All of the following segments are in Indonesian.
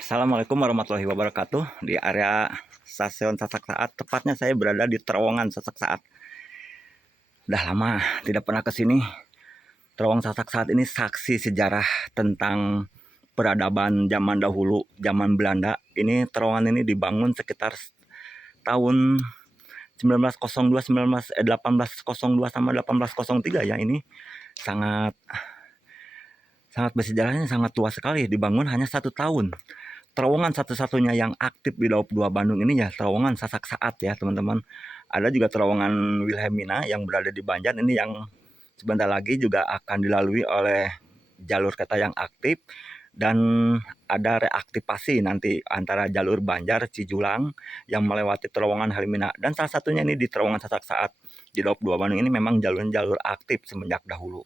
Assalamualaikum warahmatullahi wabarakatuh. Di area stasiun Sasak Saat, tepatnya saya berada di terowongan Sasak Saat. Udah lama tidak pernah ke sini. Terowongan Sasak Saat ini saksi sejarah tentang peradaban zaman dahulu, zaman Belanda. Ini terowongan ini dibangun sekitar tahun 1902, 1802 sama 1803 ya. Ini sangat sangat bersejarahnya, sangat tua sekali. Dibangun hanya 1 tahun. Terowongan satu-satunya yang aktif di Daup 2 Bandung ini ya terowongan Sasak Saat ya teman-teman. Ada juga terowongan Wilhelmina yang berada di Banjar, ini yang sebentar lagi juga akan dilalui oleh jalur kereta yang aktif, dan ada reaktivasi nanti antara jalur Banjar Cijulang yang melewati terowongan Wilhelmina, dan salah satunya ini di terowongan Sasak Saat di Daup 2 Bandung ini memang jalur aktif semenjak dahulu.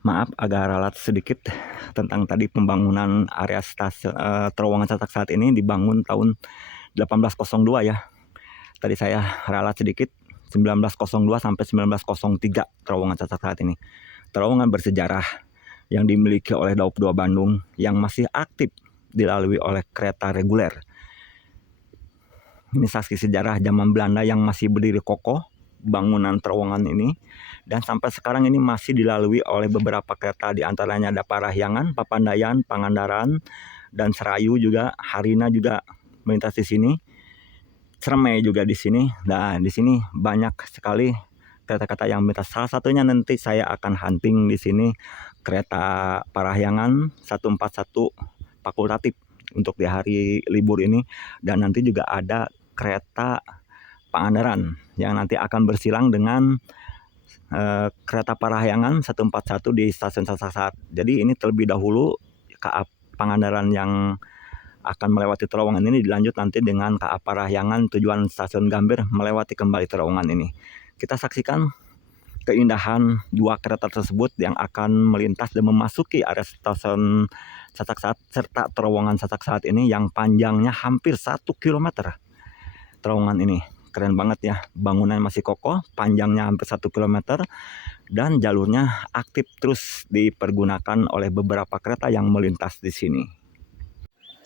Maaf agak ralat sedikit tentang tadi pembangunan area stasiun terowongan Sasak Saat ini dibangun tahun 1802 ya. Tadi saya ralat sedikit, 1902 sampai 1903 terowongan Sasak Saat ini. Terowongan bersejarah yang dimiliki oleh Daup 2 Bandung yang masih aktif dilalui oleh kereta reguler. Ini saksi sejarah zaman Belanda yang masih berdiri kokoh bangunan terowongan ini, dan sampai sekarang ini masih dilalui oleh beberapa kereta, diantaranya ada Parahyangan, Papandayan, Pangandaran, dan Serayu juga, Harina juga melintas di sini, Cermai juga di sini. Nah, di sini banyak sekali kereta-kereta yang melintas. Salah satunya nanti saya akan hunting di sini kereta Parahyangan 141 fakultatif untuk di hari libur ini, dan nanti juga ada kereta Pangandaran yang nanti akan bersilang dengan kereta Parahyangan 141 di stasiun Sasak Saat. Jadi ini terlebih dahulu KA Pangandaran yang akan melewati terowongan ini dilanjut nanti dengan KA Parahyangan tujuan stasiun Gambir melewati kembali terowongan ini. Kita saksikan keindahan dua kereta tersebut yang akan melintas dan memasuki area stasiun Sasak Saat serta terowongan Sasak Saat ini yang panjangnya hampir 1 km. Terowongan ini keren banget ya, bangunan masih kokoh, panjangnya hampir 1 km, dan jalurnya aktif terus dipergunakan oleh beberapa kereta yang melintas di sini.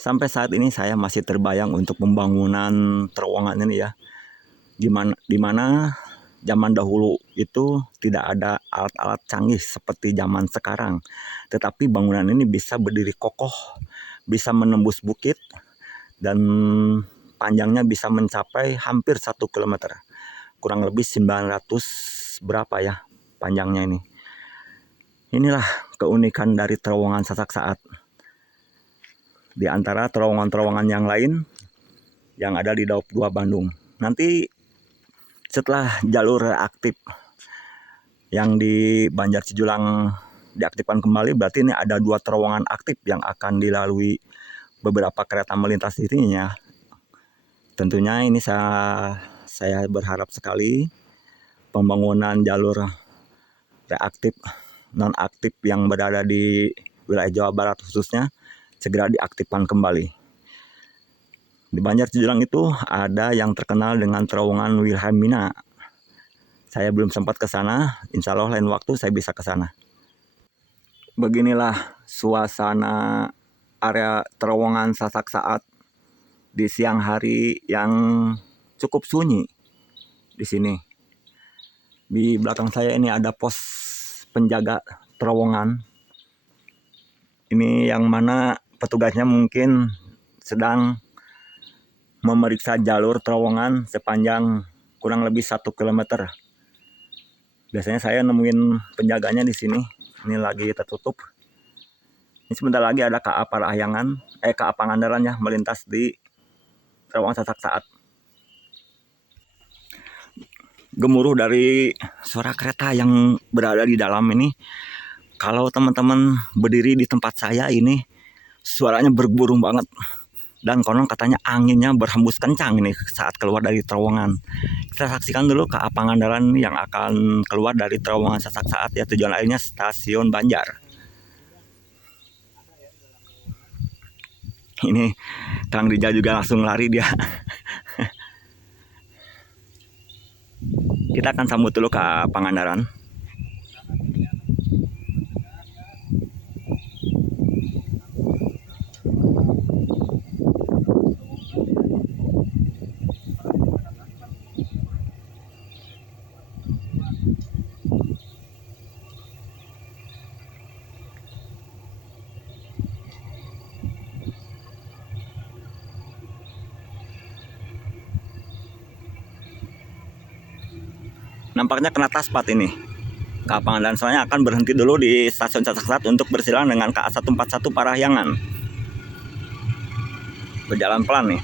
Sampai saat ini saya masih terbayang untuk pembangunan terowongan ini ya, dimana zaman dahulu itu tidak ada alat-alat canggih seperti zaman sekarang, tetapi bangunan ini bisa berdiri kokoh, bisa menembus bukit, dan panjangnya bisa mencapai hampir 1 km, kurang lebih 900 berapa ya panjangnya ini. Inilah keunikan dari terowongan Sasak Saat. Di antara terowongan-terowongan yang lain yang ada di Daup 2 Bandung. Nanti setelah jalur reaktif yang di Banjar Cijulang diaktifkan kembali, berarti ini ada 2 terowongan aktif yang akan dilalui beberapa kereta melintas di sini ya. Tentunya ini saya berharap sekali pembangunan jalur reaktif non-aktif yang berada di wilayah Jawa Barat khususnya segera diaktifkan kembali. Di Banjar Cijulang itu ada yang terkenal dengan terowongan Wilhelmina. Saya belum sempat ke sana, insya Allah lain waktu saya bisa ke sana. Beginilah suasana area terowongan Sasak Saat di siang hari yang cukup sunyi di sini. Di belakang saya ini ada pos penjaga terowongan. Ini yang mana petugasnya mungkin sedang memeriksa jalur terowongan sepanjang kurang lebih 1 km. Biasanya saya nemuin penjaganya di sini. Ini lagi tertutup. Ini sebentar lagi ada KA Parahyangan, KA Pangandaran ya melintas di terowongan Sasak Saat. Gemuruh dari suara kereta yang berada di dalam ini, kalau teman-teman berdiri di tempat saya ini, suaranya bergemuruh banget. Dan konon katanya anginnya berhembus kencang ini saat keluar dari terowongan. Kita saksikan dulu KA Pangandaran yang akan keluar dari terowongan Sasak Saat ya, tujuan akhirnya Stasiun Banjar. Ini Kang Rijal juga langsung lari dia. Kita akan sambut dulu KA Pangandaran. Nampaknya kena taspat ini. KA Pangandaran soalnya akan berhenti dulu di stasiun Sasak Saat untuk bersilang dengan KA 141 Parahyangan. Berjalan pelan nih.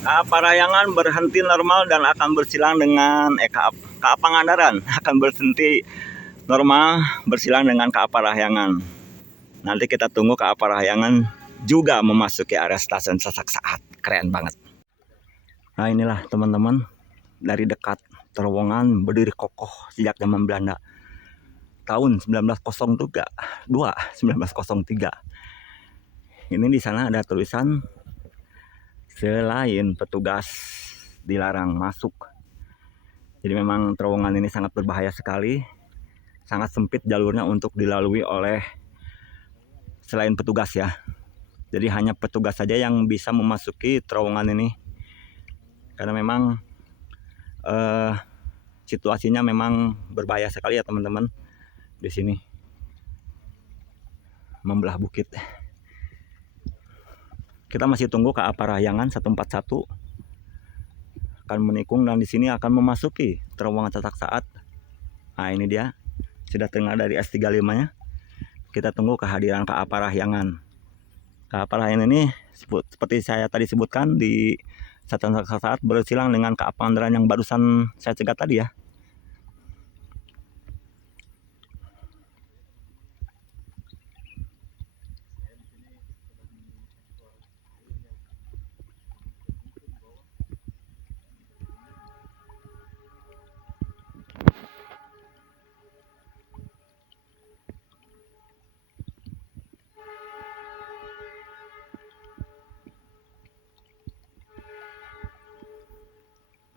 KA Parahyangan berhenti normal dan akan bersilang dengan KA Pangandaran akan berhenti normal bersilang dengan KA Parahyangan. Nanti kita tunggu KA Parahyangan juga memasuki area stasiun Sasak Saat. Keren banget. Nah inilah teman-teman, dari dekat terowongan berdiri kokoh sejak zaman Belanda. Tahun 1903. Ini di sana ada tulisan selain petugas dilarang masuk. Jadi memang terowongan ini sangat berbahaya sekali. Sangat sempit jalurnya untuk dilalui oleh selain petugas ya. Jadi hanya petugas saja yang bisa memasuki terowongan ini. Karena memang situasinya memang berbahaya sekali ya teman-teman. Di sini membelah bukit. Kita masih tunggu KA Parahyangan 141 akan menikung dan di sini akan memasuki terowongan Sasak Saat. Nah ini dia sudah terdengar dari S35-nya. Kita tunggu kehadiran KA Parahyangan. KA Parahyangan ini seperti saya tadi sebutkan di Stasiun Sasak Saat bersilang dengan KA Pangandaran yang barusan saya cegat tadi ya.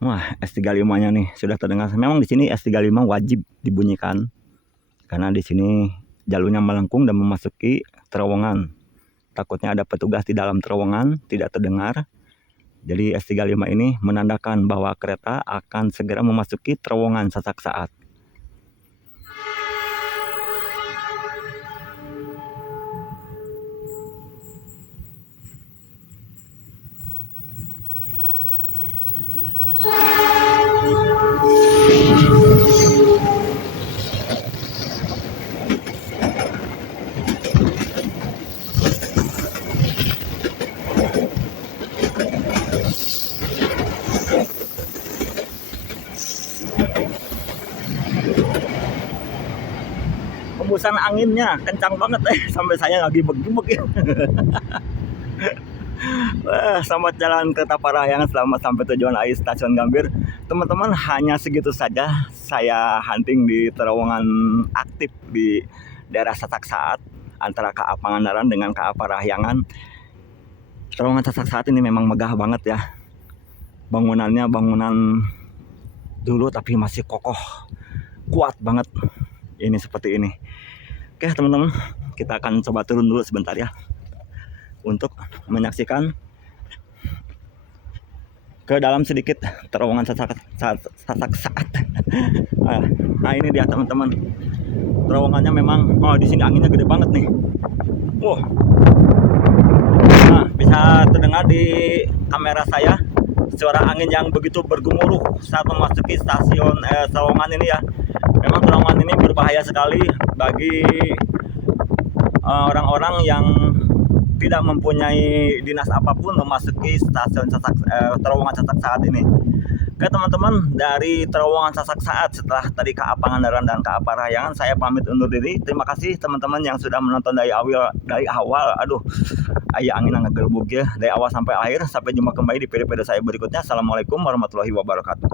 Wah, S35-nya nih sudah terdengar. Memang di sini S35 wajib dibunyikan karena di sini jalurnya melengkung dan memasuki terowongan. Takutnya ada petugas di dalam terowongan tidak terdengar. Jadi S35 ini menandakan bahwa kereta akan segera memasuki terowongan Sasak Saat. Hembusan anginnya kencang banget sampai saya lagi gebek-gebek ya. Selamat jalan kereta Parahyangan, selamat sampai tujuan AIS Stasiun Gambir. Teman-teman, hanya segitu saja saya hunting di terowongan aktif di daerah Sasak Saat antara KA Pangandaran dengan KA Parahyangan. Terowongan Sasak Saat ini memang megah banget ya. Bangunannya bangunan dulu tapi masih kokoh, kuat banget. Ini seperti ini. Oke teman-teman, kita akan coba turun dulu sebentar ya untuk menyaksikan ke dalam sedikit terowongan sasak saat. Nah ini dia teman-teman, terowongannya memang, oh di sini anginnya gede banget nih. Wow. Nah bisa terdengar di kamera saya suara angin yang begitu bergemuruh saat memasuki stasiun terowongan ini ya. Memang terowongan ini berbahaya sekali bagi orang-orang yang tidak mempunyai dinas apapun memasuki stasiun terowongan Sasak Saat ini. Oke teman-teman, dari terowongan Sasak Saat setelah tadi KA Pangandaran dan KA Parahyangan, saya pamit undur diri. Terima kasih teman-teman yang sudah menonton dari awal. Aduh, ayah angin ngegelbug ya dari awal sampai akhir. Sampai jumpa kembali di video saya berikutnya. Assalamualaikum warahmatullahi wabarakatuh.